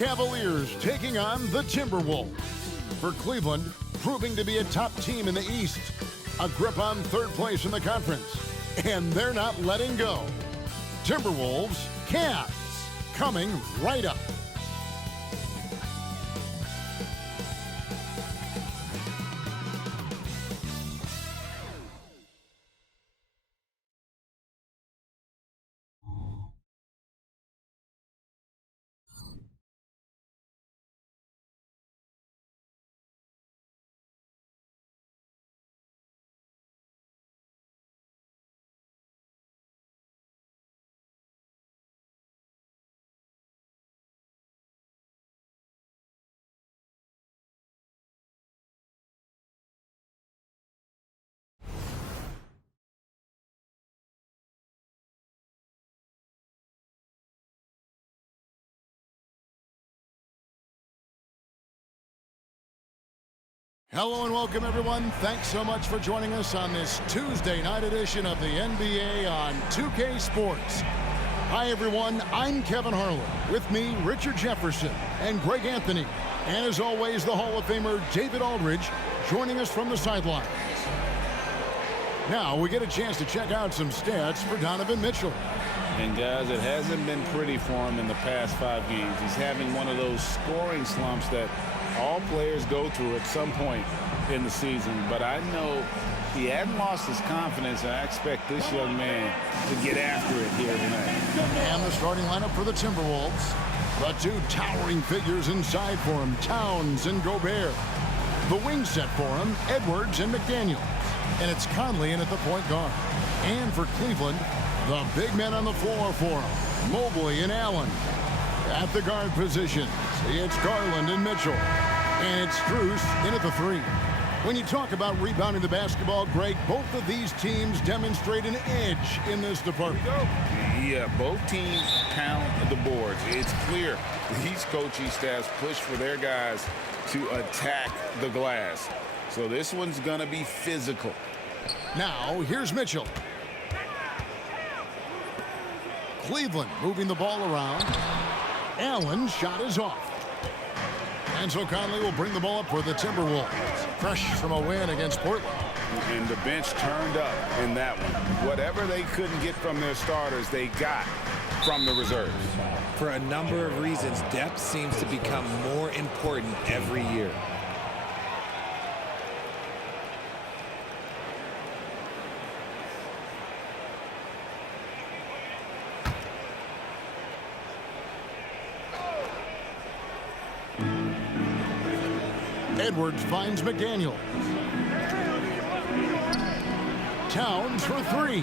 Cavaliers taking on the Timberwolves. For Cleveland, proving to be a top team in the East. A grip on third place in the conference. And they're not letting go. Timberwolves, Cavs, coming right up. Hello and welcome, everyone. Thanks so much for joining us on this Tuesday night edition of the NBA on 2K Sports. Hi, everyone. I'm Kevin Harlan. With me, Richard Jefferson and Greg Anthony. And as always, the Hall of Famer David Aldridge joining us from the sidelines. Now we get a chance to check out some stats for Donovan Mitchell. And guys, it hasn't been pretty for him in the past 5 games. He's having one of those scoring slumps that all players go through at some point in the season. But I know he hadn't lost his confidence, and I expect this young man to get after it here tonight. And the starting lineup for the Timberwolves. The two towering figures inside for him, Towns and Gobert. The wing set for him, Edwards and McDaniels. And it's Conley in at the point guard. And for Cleveland, the big men on the floor for him, Mobley and Allen. At the guard positions, it's Garland and Mitchell. And it's Strus in at the 3. When you talk about rebounding the basketball, Greg, both of these teams demonstrate an edge in this department. Yeah, both teams pound the boards. It's clear these coaching staffs push for their guys to attack the glass. So this one's going to be physical. Now, here's Mitchell. Cleveland moving the ball around. Allen's shot is off. And so Conley will bring the ball up for the Timberwolves. Fresh from a win against Portland. And the bench turned up in that one. Whatever they couldn't get from their starters, they got from the reserves. For a number of reasons, depth seems to become more important every year. Edwards finds McDaniels. Towns for 3.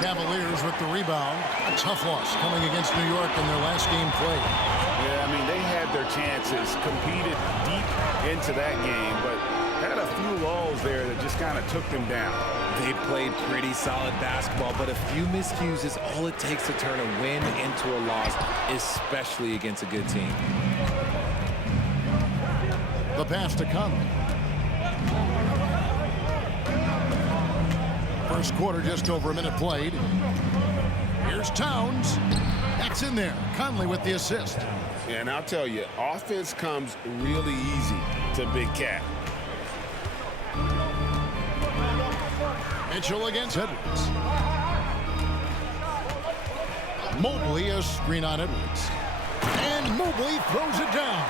Cavaliers with the rebound. A tough loss coming against New York in their last game played. Yeah, I mean, they had their chances, competed deep into that game, but had a few lulls there that just kind of took them down. They played pretty solid basketball, but a few miscues is all it takes to turn a win into a loss, especially against a good team. The pass to Conley. First quarter, just over a minute played. Here's Towns. That's in there. Conley with the assist. And I'll tell you, offense comes really easy to Big Cat. Mitchell against Edwards. Mobley, a screen on Edwards. And Mobley throws it down.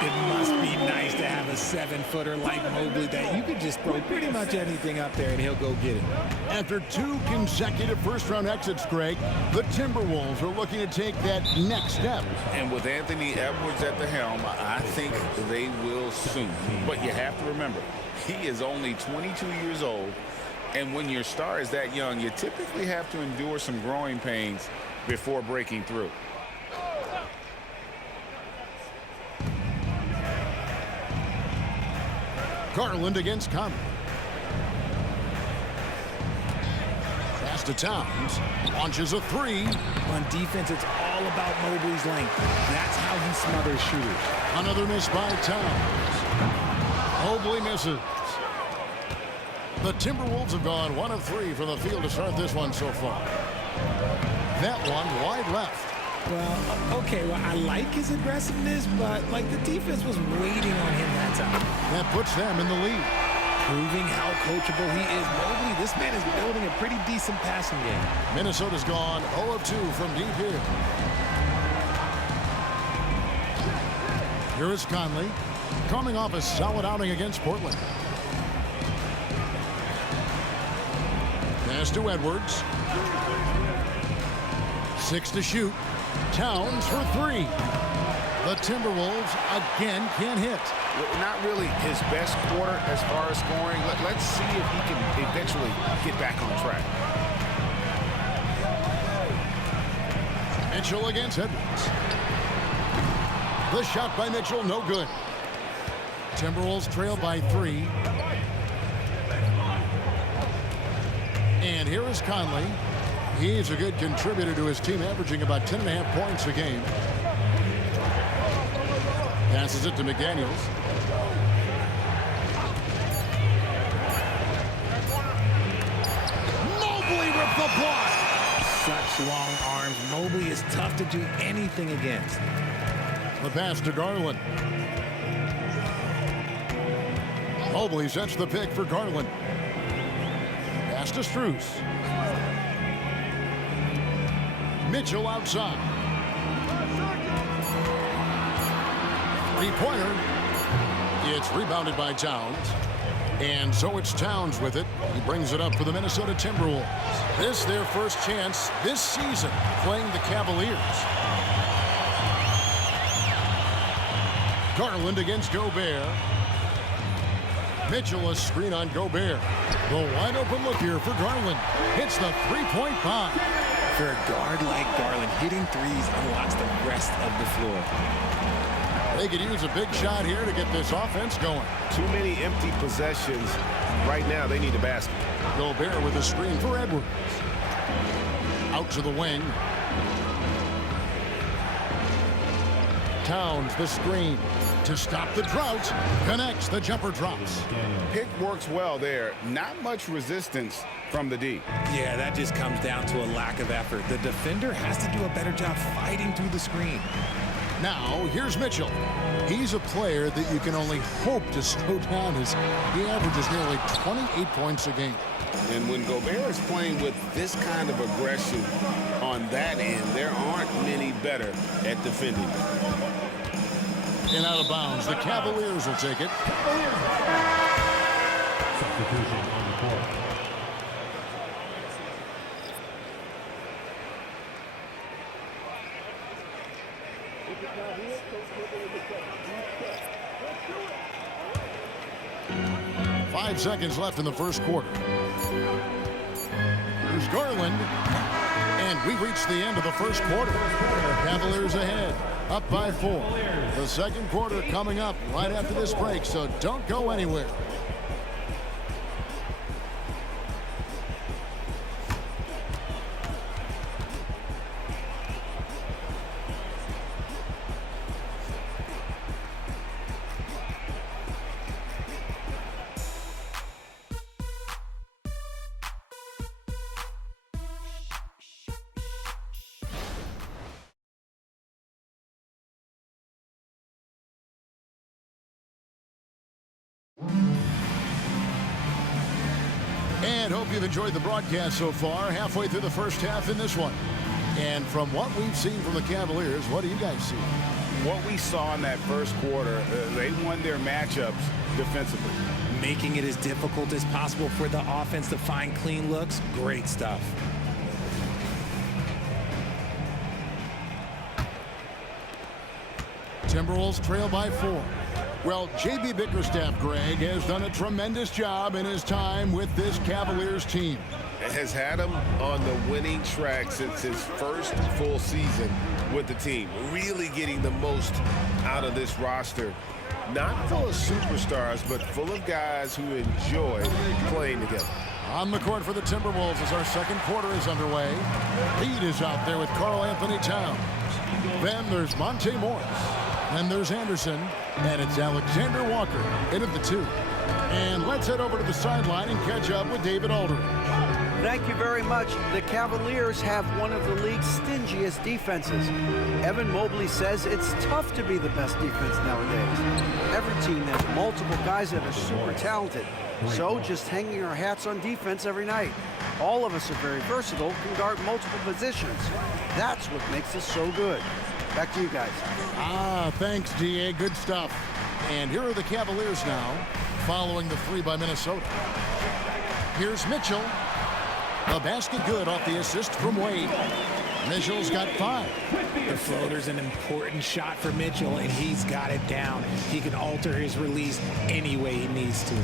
It must be nice to have a 7-footer like Mobley that you could just throw pretty much anything up there and he'll go get it. After 2 consecutive first-round exits, Greg, the Timberwolves are looking to take that next step. And with Anthony Edwards at the helm, I think they will soon. But you have to remember, he is only 22 years old, and when your star is that young, you typically have to endure some growing pains before breaking through. Garland against Conley. Pass to Towns. Launches a 3. On defense, it's all about Mobley's length. That's how he smothers shooters. Another miss by Towns. Mobley misses. The Timberwolves have gone 1 of 3 from the field to start this one so far. That one wide left. Okay, I like his aggressiveness, but like the defense was waiting on him that time. That puts them in the lead. Proving how coachable he is. Mobley, this man is building a pretty decent passing game. Minnesota's gone 0 of 2 from deep here. Here is Conley, coming off a solid outing against Portland. Pass to Edwards. 6 to shoot. Towns for 3. The Timberwolves again can't hit. Not really his best quarter as far as scoring. Let's see if he can eventually get back on track. Mitchell against Edwards. The shot by Mitchell, no good. Timberwolves trail by 3. And here is Conley. He's a good contributor to his team, averaging about 10.5 points a game. Passes it to McDaniels. Mobley with the block. Such long arms. Mobley is tough to do anything against. The pass to Garland. Mobley sets the pick for Garland. Pass to Strus. Mitchell outside. Three-pointer. It's rebounded by Towns. And so it's Towns with it. He brings it up for the Minnesota Timberwolves. This their first chance this season playing the Cavaliers. Garland against Gobert. Mitchell a screen on Gobert. The wide open look here for Garland. Hits the three-point bomb. For a guard like Garland, hitting threes unlocks the rest of the floor. They could use a big shot here to get this offense going. Too many empty possessions. Right now, they need a basket. Gobert with a screen for Edwards. Out to the wing. Towns the screen. To stop the drought. Connects. The jumper drops. Pick works well there. Not much resistance from the D. Yeah, that just comes down to a lack of effort. The defender has to do a better job fighting through the screen. Now, here's Mitchell. He's a player that you can only hope to slow down as he averages nearly 28 points a game. And when Gobert is playing with this kind of aggression on that end, there aren't many better at defending. And out of bounds, the Cavaliers will take it. Substitution on the court. Five seconds left in the first quarter. Here's Garland. And we've reached the end of the first quarter. The Cavaliers ahead, up by 4. The second quarter coming up right after this break, so don't go anywhere. And hope you've enjoyed the broadcast so far, halfway through the first half in this one. And from what we've seen from the Cavaliers, what do you guys see? What we saw in that first quarter, they won their matchups defensively. Making it as difficult as possible for the offense to find clean looks. Great stuff. Timberwolves trail by 4. Well, J.B. Bickerstaff, Greg, has done a tremendous job in his time with this Cavaliers team. Has had him on the winning track since his first full season with the team. Really getting the most out of this roster. Not full of superstars, but full of guys who enjoy playing together. On the court for the Timberwolves as our second quarter is underway. Reed is out there with Karl Anthony Towns. Then there's Monte Morris. Then there's Anderson. And it's Alexander Walker in at the 2. And let's head over to the sideline and catch up with David Aldridge. Thank you very much. The Cavaliers have one of the league's stingiest defenses. Evan Mobley says it's tough to be the best defense nowadays. Every team has multiple guys that are super talented. So just hanging our hats on defense every night. All of us are very versatile, can guard multiple positions. That's what makes us so good. Back to you guys. Thanks, DA. Good stuff. And here are the Cavaliers now, following the three by Minnesota. Here's Mitchell. The basket good off the assist from Wade. Mitchell's got 5. The floater's an important shot for Mitchell, and he's got it down. He can alter his release any way he needs to.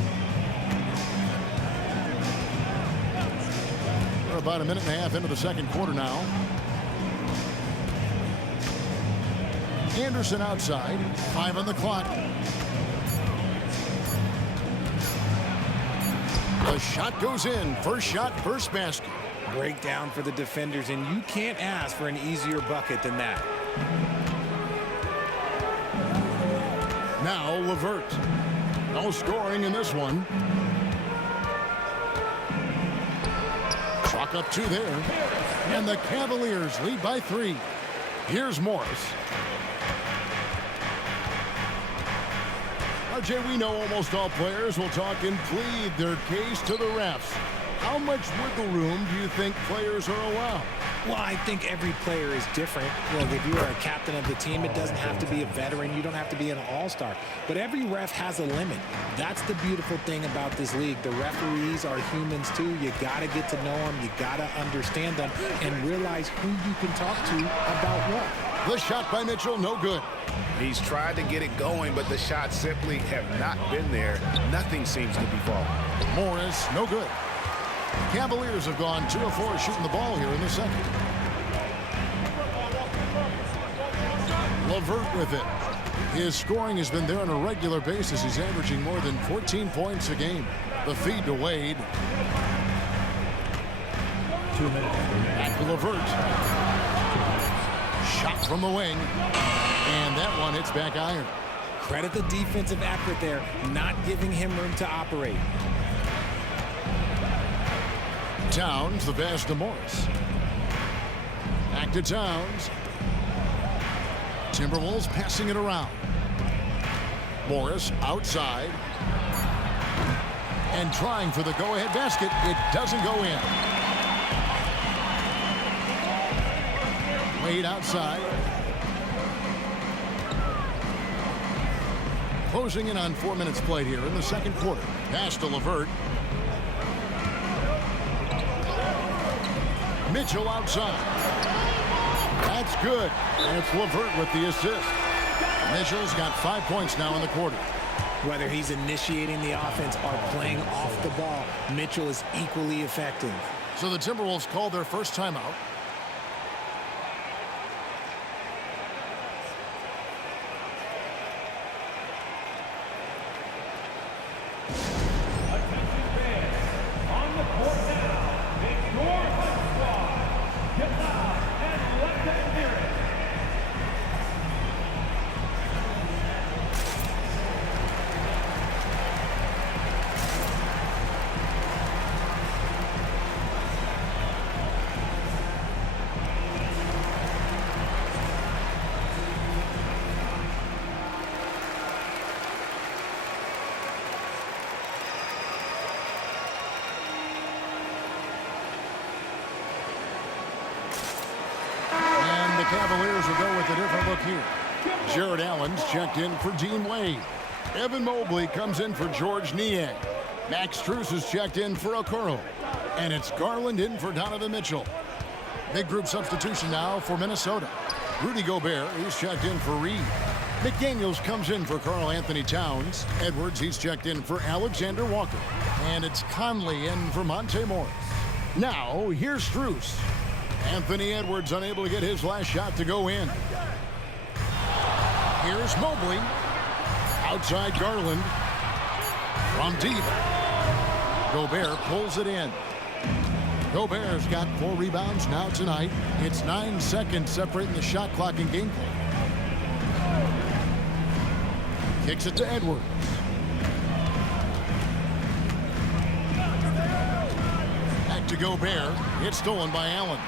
We're about a minute and a half into the second quarter now. Anderson outside. 5 on the clock. The shot goes in. First shot, first basket. Breakdown for the defenders, and you can't ask for an easier bucket than that. Now LeVert. No scoring in this one. Clock up 2 there. And the Cavaliers lead by 3. Here's Morris. Jay, we know almost all players will talk and plead their case to the refs. How much wiggle room do you think players are allowed? Well, I think every player is different. Look, if you are a captain of the team, it doesn't have to be a veteran. You don't have to be an all-star. But every ref has a limit. That's the beautiful thing about this league. The referees are humans, too. You got to get to know them. You got to understand them and realize who you can talk to about what. The shot by Mitchell, no good. He's tried to get it going, but the shots simply have not been there. Nothing seems to be falling. Morris, no good. Cavaliers have gone 2 of 4 shooting the ball here in the second. LeVert with it. His scoring has been there on a regular basis. He's averaging more than 14 points a game. The feed to Wade. 2 minutes. Back to LeVert. Shot from the wing. And that one hits back iron. Credit the defensive effort there, not giving him room to operate. Towns, the pass to Morris. Back to Towns. Timberwolves passing it around. Morris outside. And trying for the go-ahead basket. It doesn't go in. Wade outside. Closing in on 4 minutes played here in the second quarter. Pass to LeVert. Mitchell outside. That's good. And it's LeVert with the assist. Mitchell's got 5 points now in the quarter. Whether he's initiating the offense or playing off the ball, Mitchell is equally effective. So the Timberwolves called their first timeout. Cavaliers will go with a different look here. Jared Allen's checked in for Dean Wade. Evan Mobley comes in for George Niang. Max Strus is checked in for Okoro. And it's Garland in for Donovan Mitchell. Big group substitution now for Minnesota. Rudy Gobert, he's checked in for Reed. McDaniels comes in for Karl Anthony Towns. Edwards, he's checked in for Alexander Walker. And it's Conley in for Monte Morris. Now, here's Strus. Anthony Edwards unable to get his last shot to go in. Here's Mobley. Outside Garland. From deep. Gobert pulls it in. Gobert's got 4 rebounds now tonight. It's 9 seconds separating the shot clock and gameplay. Kicks it to Edwards. Back to Gobert. It's stolen by Allen.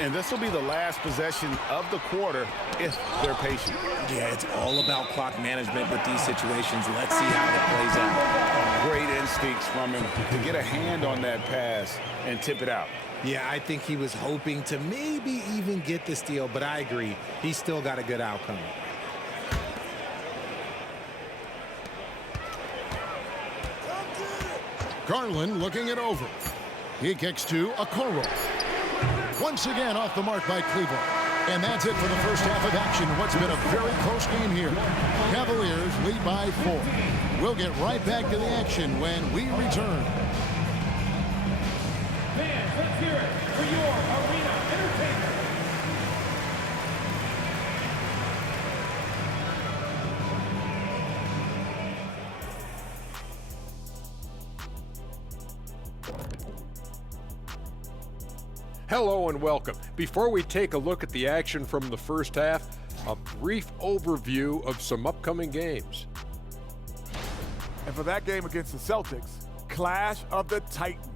And this will be the last possession of the quarter if they're patient. Yeah, it's all about clock management with these situations. Let's see how that plays out. Great instincts from him to get a hand on that pass and tip it out. Yeah, I think he was hoping to maybe even get the steal, but I agree. He's still got a good outcome. Garland looking it over. He kicks to Okoro. Once again off the mark by Cleveland. And that's it for the first half of action. What's been a very close game here. Cavaliers lead by 4. We'll get right back to the action when we return. Fans, let's hear it for your arena entertainment. Hello and welcome. Before we take a look at the action from the first half, a brief overview of some upcoming games. And for that game against the Celtics, Clash of the Titans.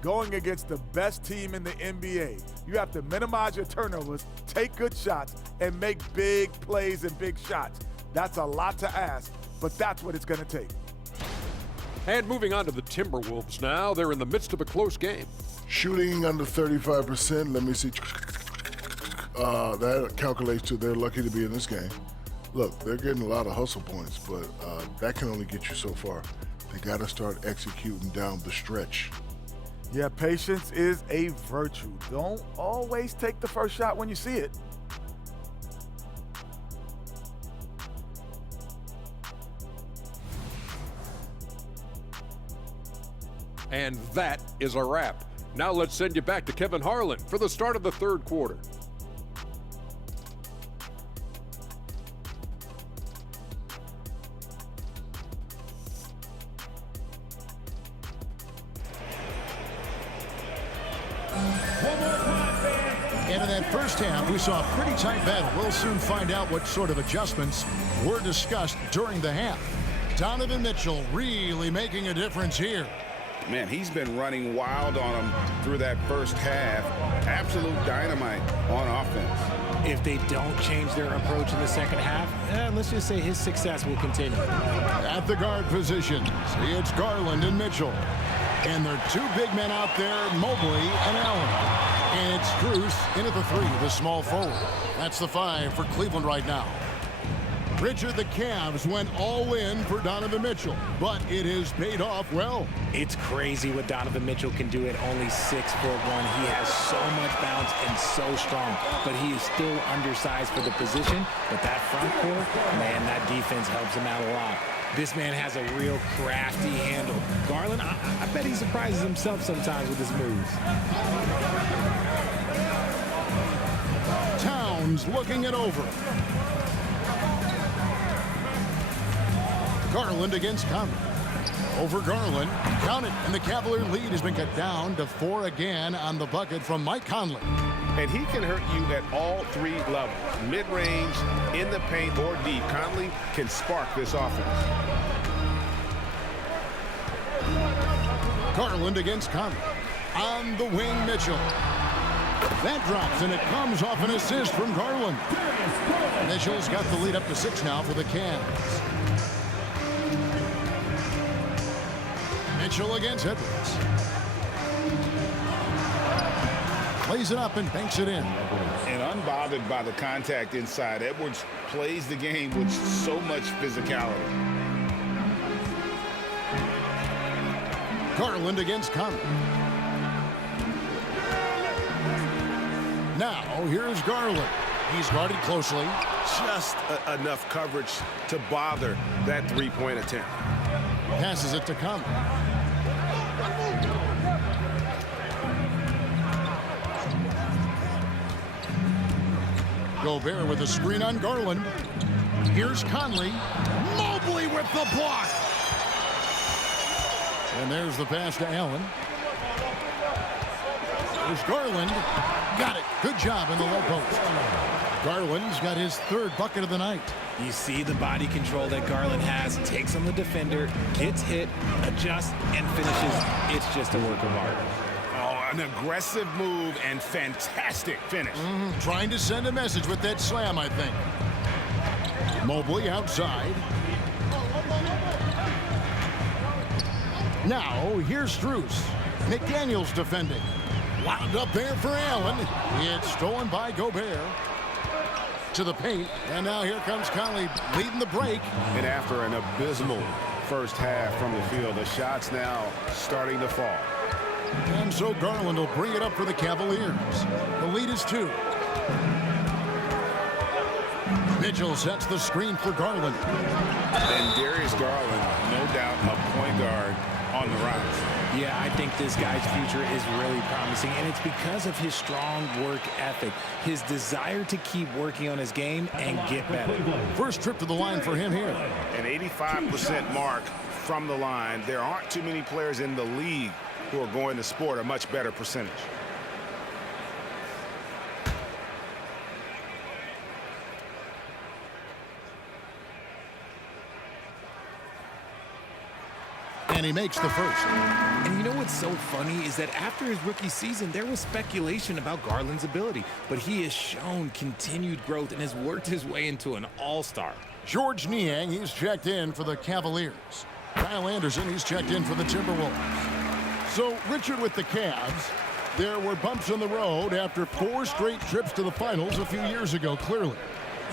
Going against the best team in the NBA. You have to minimize your turnovers, take good shots, and make big plays and big shots. That's a lot to ask, but that's what it's going to take. And moving on to the Timberwolves now. They're in the midst of a close game. Shooting under 35%. Let me see. That calculates to they're lucky to be in this game. Look, they're getting a lot of hustle points, but that can only get you so far. They got to start executing down the stretch. Yeah, patience is a virtue. Don't always take the first shot when you see it. And that is a wrap. Now let's send you back to Kevin Harlan for the start of the third quarter. And in that first half, we saw a pretty tight battle. We'll soon find out what sort of adjustments were discussed during the half. Donovan Mitchell really making a difference here. Man, he's been running wild on him through that first half. Absolute dynamite on offense. If they don't change their approach in the second half, let's just say his success will continue. At the guard positions, it's Garland and Mitchell. And there are two big men out there, Mobley and Allen. And it's Cruz in at the 3, the small forward. That's the 5 for Cleveland right now. Richard, the Cavs went all in for Donovan Mitchell, but it has paid off well. It's crazy what Donovan Mitchell can do at only 6'1". He has so much bounce and so strong, but he is still undersized for the position. But that front court, man, that defense helps him out a lot. This man has a real crafty handle. Garland, I bet he surprises himself sometimes with his moves. Towns looking it over. Garland against Conley. Over Garland. Count it. And the Cavalier lead has been cut down to 4 again on the bucket from Mike Conley. And he can hurt you at all 3 levels. Mid-range, in the paint, or deep. Conley can spark this offense. Garland against Conley. On the wing, Mitchell. That drops, and it comes off an assist from Garland. Mitchell's got the lead up to 6 now for the Cavs. Mitchell against Edwards. Plays it up and banks it in. And unbothered by the contact inside, Edwards plays the game with so much physicality. Garland against Conley. Now, here's Garland. He's guarded closely. Just enough coverage to bother that 3-point attempt. Passes it to Conley. Gobert with a screen on Garland. Here's Conley. Mobley with the block. And there's the pass to Allen. There's Garland. Got it. Good job in the low post. Garland's got his 3rd bucket of the night. You see the body control that Garland has. Takes on the defender, gets hit, adjusts, and finishes. It's just a work of art. Oh, An aggressive move and fantastic finish. Trying to send a message with that slam, I think. Mobley outside. Now, here's Strus. McDaniels defending. Wound up there for Allen. It's stolen by Gobert. To the paint. And now here comes Conley leading the break. And after an abysmal first half from the field, the shots now starting to fall. And so Garland will bring it up for the Cavaliers. The lead is 2. Mitchell sets the screen for Garland. And Darius Garland, no doubt a point guard on the rise. Yeah, I think this guy's future is really promising, and it's because of his strong work ethic, his desire to keep working on his game and get better. First trip to the line for him here. An 85% mark from the line. There aren't too many players in the league who are going to sport a much better percentage. And he makes the first. And you know what's so funny is that after his rookie season, there was speculation about Garland's ability, but he has shown continued growth and has worked his way into an all-star. George Niang, he's checked in for the Cavaliers. Kyle Anderson, he's checked in for the Timberwolves. So, Richard with the Cavs, there were bumps on the road after 4 straight trips to the finals a few years ago, clearly.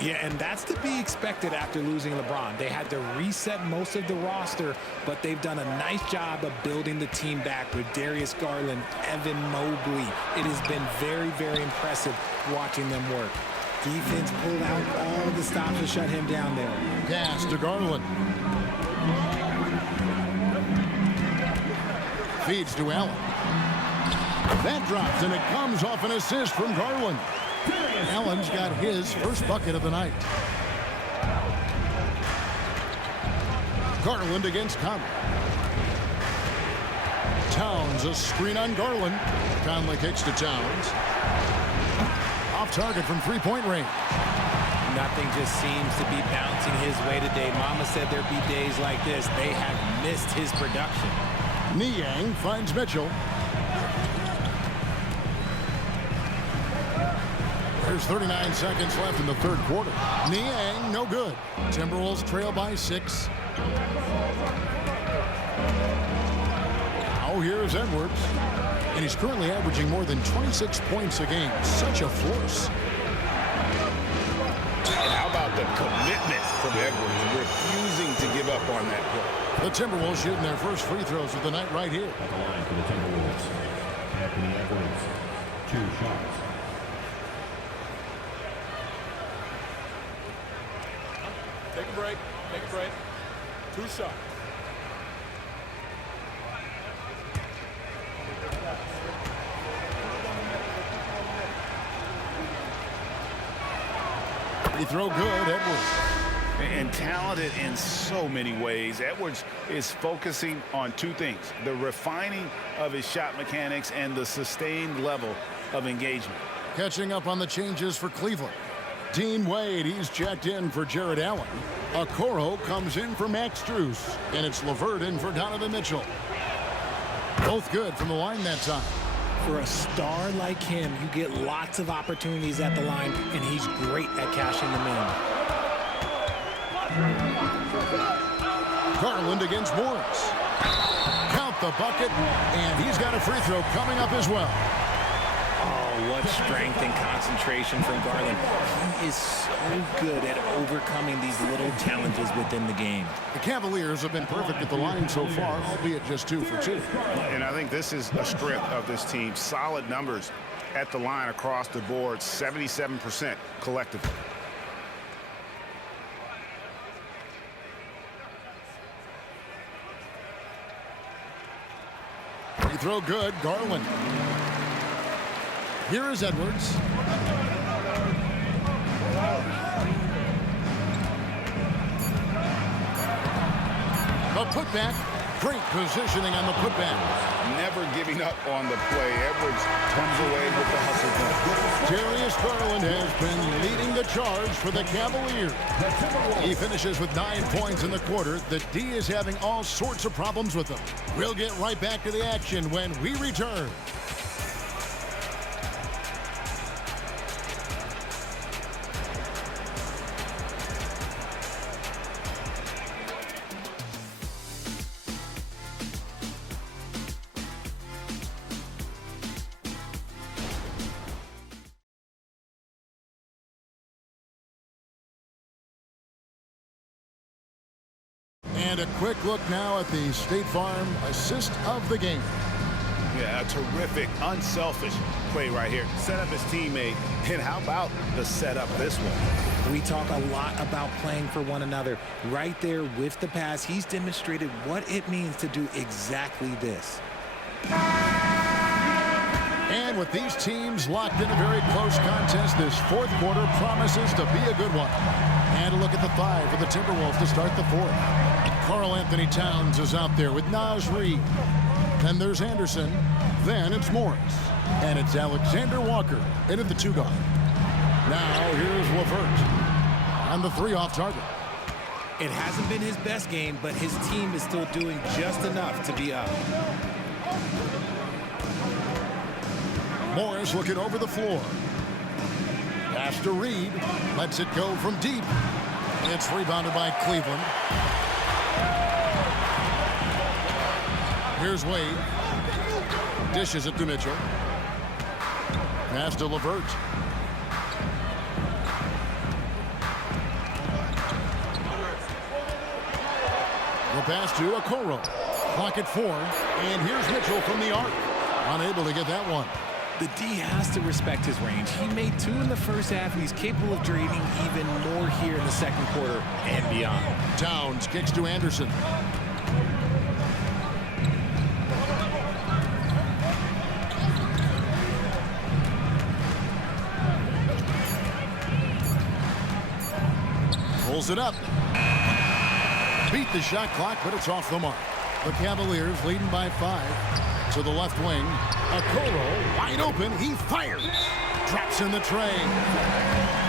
Yeah, and that's to be expected after losing LeBron. They had to reset most of the roster, but they've done a nice job of building the team back with Darius Garland, Evan Mobley. It has been very, very impressive watching them work. Defense pulled out all the stops to shut him down there. Pass to Garland. Feeds to Allen. That drops, and it comes off an assist from Garland. Allen's got his first bucket of the night. Garland against Conley. Towns, a screen on Garland. Conley kicks to Towns. Off target from three-point range. Nothing just seems to be bouncing his way today. Mama said there'd be days like this. They have missed his production. Niang finds Mitchell. There's 39 seconds left in the third quarter. Niang, no good. Timberwolves trail by 6. Now here's Edwards. And he's currently averaging more than 26 points a game. Such a force. And how about the commitment from Edwards, refusing to give up on that play. The Timberwolves shooting their first free throws of the night right here. On the line for the Timberwolves, Anthony Edwards, 2 shots. Take a break. Take a break. 2 shots. Free throw good, Edwards. And talented in so many ways. Edwards is focusing on 2 things: the refining of his shot mechanics and the sustained level of engagement. Catching up on the changes for Cleveland. Dean Wade, he's checked in for Jared Allen. Okoro comes in for Max Strus. And it's LeVert in for Donovan Mitchell. Both good from the line that time. For a star like him, you get lots of opportunities at the line, and he's great at cashing them in. Garland against Morris. Count the bucket, and he's got a free throw coming up as well. Oh, what strength and concentration from Garland. He is so good at overcoming these little challenges within the game. The Cavaliers have been perfect at the line so far, albeit just 2 for 2. And I think this is a strength of this team. Solid numbers at the line across the board, 77% collectively. Free throw good, Garland. Here is Edwards. A putback. Great positioning on the putback. Never giving up on the play. Edwards comes away with the hustle. Darius Garland has been leading the charge for the Cavaliers. He finishes with 9 points in the quarter. The D is having all sorts of problems with him. We'll get right back to the action when we return. And a quick look now at the State Farm assist of the game. Yeah, a terrific, unselfish play right here. Set up his teammate, and how about the setup this one? We talk a lot about playing for one another. Right there with the pass, he's demonstrated what it means to do exactly this. And with these teams locked in a very close contest, this fourth quarter promises to be a good one. And a look at the 5 for the Timberwolves to start the fourth. Karl Anthony Towns is out there with Naz Reid. Then there's Anderson. Then it's Morris. And it's Alexander Walker in at the 2 guard. Now here's LeVert. And the 3 off target. It hasn't been his best game, but his team is still doing just enough to be up. Morris looking over the floor. Pass to Reid. Lets it go from deep. It's rebounded by Cleveland. Here's Wade. Dishes it to Mitchell. Pass to LeVert. The pass to Okoro. Clock at 4. And here's Mitchell from the arc. Unable to get that one. The D has to respect his range. He made 2 in the first half, and he's capable of draining even more here in the second quarter and beyond. Towns kicks to Anderson. Pulls it up. Beat the shot clock, but it's off the mark. The Cavaliers leading by 5 to the left wing. Okoro wide open. He fires. Traps in the tray.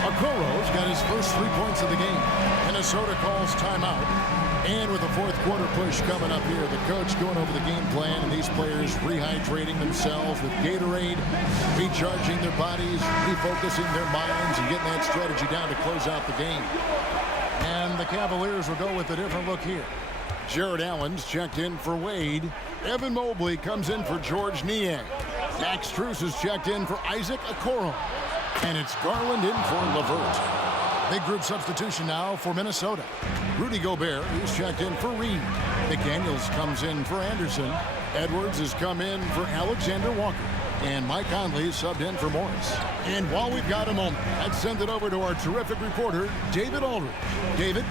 Okoro's got his first 3 points of the game. Minnesota calls timeout. And with the fourth quarter push coming up here, the coach going over the game plan and these players rehydrating themselves with Gatorade, recharging their bodies, refocusing their minds, and getting that strategy down to close out the game. And the Cavaliers will go with a different look here. Jared Allen's checked in for Wade. Evan Mobley comes in for George Niang. Max Strus is checked in for Isaac Okoro. And it's Garland in for LeVert. Big group substitution now for Minnesota. Rudy Gobert is checked in for Reid. McDaniels comes in for Anderson. Edwards has come in for Alexander Walker. And Mike Conley is subbed in for Morris. And while we've got a moment, let's send it over to our terrific reporter, David Aldridge. David?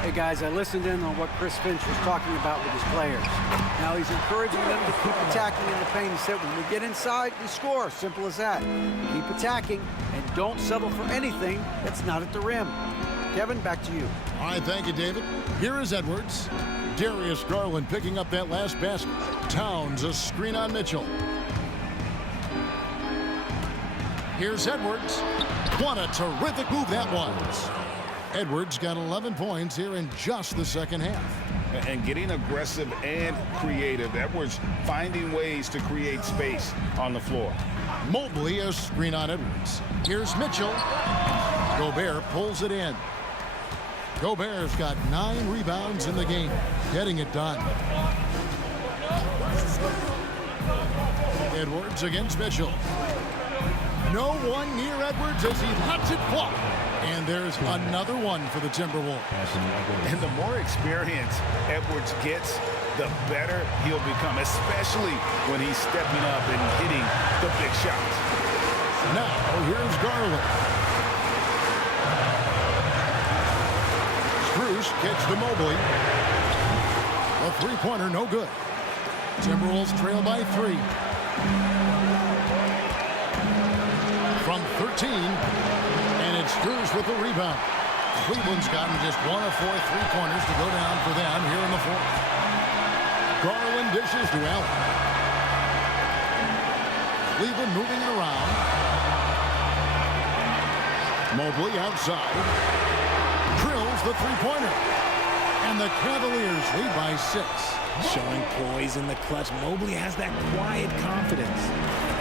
Hey guys, I listened in on what Chris Finch was talking about with his players. Now he's encouraging them to keep attacking in the paint. He said when we get inside, we score. Simple as that. Keep attacking and don't settle for anything that's not at the rim. Kevin, back to you. All right, thank you, David. Here is Edwards. Darius Garland picking up that last basket. Towns a screen on Mitchell. Here's Edwards. What a terrific move that was. Edwards got 11 points here in just the second half. And getting aggressive and creative. Edwards finding ways to create space on the floor. Mobley a screen on Edwards. Here's Mitchell. Gobert pulls it in. Gobert's got 9 rebounds in the game, getting it done. Edwards against Mitchell. No one near Edwards as he lets it fly. And there's another one for the Timberwolves. And the more experience Edwards gets, the better he'll become, especially when he's stepping up and hitting the big shots. Now, here's Garland. Strus kicks to Mobley. A three-pointer, no good. Timberwolves trail by 3. From 13, and it's Strus with the rebound. Cleveland's gotten just 1 of 4 3-pointers to go down for them here in the fourth. Garland dishes to Allen. Cleveland moving it around. Mobley outside. Drills the three-pointer. And the Cavaliers lead by 6. Showing poise in the clutch. Mobley has that quiet confidence.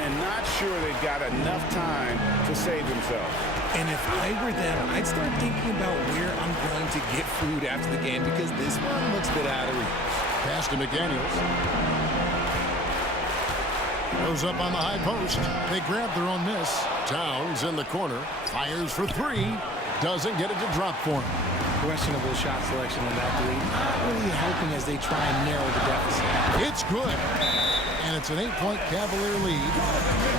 And not sure they've got enough time to save themselves. And if I were them, I'd start thinking about where I'm going to get food after the game because this one looks a bit out of reach. Pass to McDaniels. Goes up on the high post. They grab their own miss. Towns in the corner. Fires for 3. Doesn't get it to drop for him. questionable shot selection in that three. Not really helping as they try and narrow the deficit. It's good. And it's an 8-point Cavalier lead.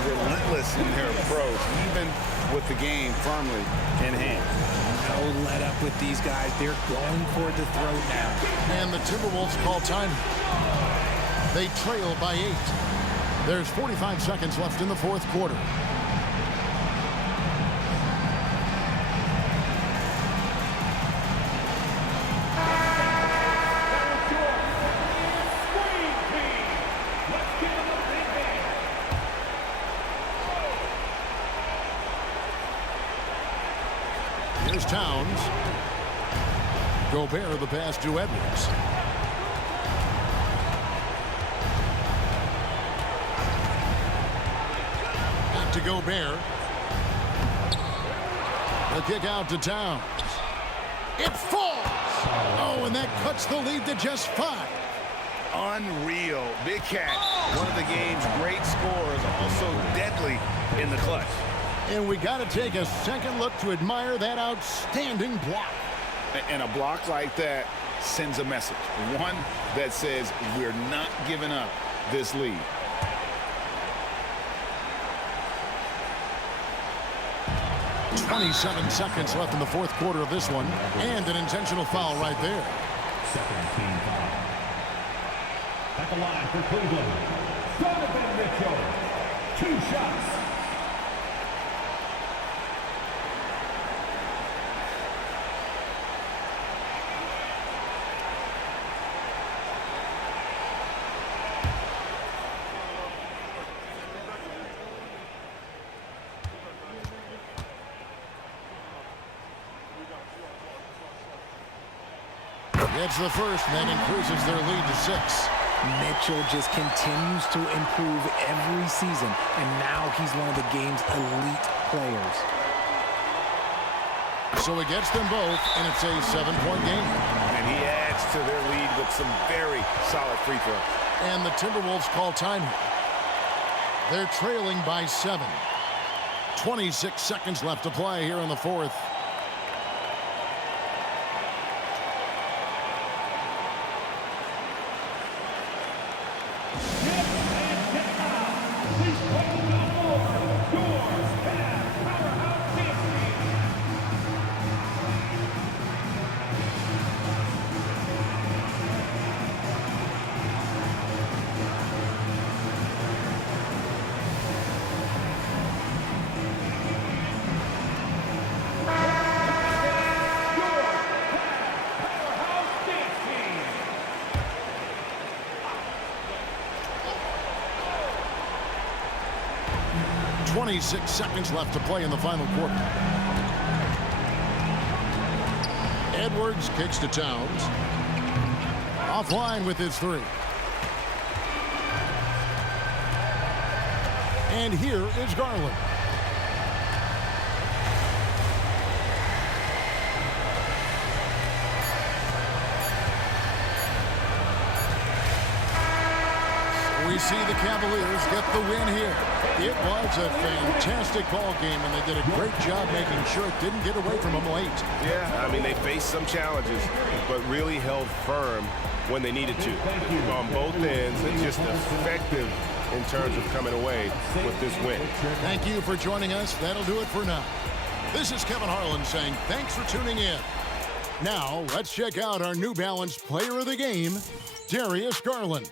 Relentless in their approach, even with the game firmly in hand. No let up with these guys. They're going for the throat now. And the Timberwolves call time. They trail by 8. There's 45 seconds left in the fourth quarter. Here's Towns. Gobert the pass to Edwards. Back to Gobert. The kick out to Towns. It falls. Oh, and that cuts the lead to just 5. Unreal. Big Cat, one of the game's great scorers, also deadly in the clutch. And we got to take a second look to admire that outstanding block. And a block like that sends a message. One that says we're not giving up this lead. .27 seconds left in the fourth quarter of this one. And an intentional foul right there. Second team foul. At the line for Cleveland, Donovan Mitchell. 2 shots. Gets the first, and that increases their lead to 6. Mitchell just continues to improve every season, and now he's one of the game's elite players. So he gets them both, and it's a 7-point game. And he adds to their lead with some very solid free throws. And the Timberwolves call time here. They're trailing by 7. 26 seconds left to play here in the fourth. .26 seconds left to play in the final quarter. Edwards kicks to Towns. Offline with his 3. And here is Garland. We see the Cavaliers get the win here. It was a fantastic ball game, and they did a great job making sure it didn't get away from them late. Yeah, I mean, they faced some challenges, but really held firm when they needed to. On both ends, and just effective in terms of coming away with this win. Thank you for joining us. That'll do it for now. This is Kevin Harlan saying thanks for tuning in. Now, let's check out our New Balance Player of the Game, Darius Garland.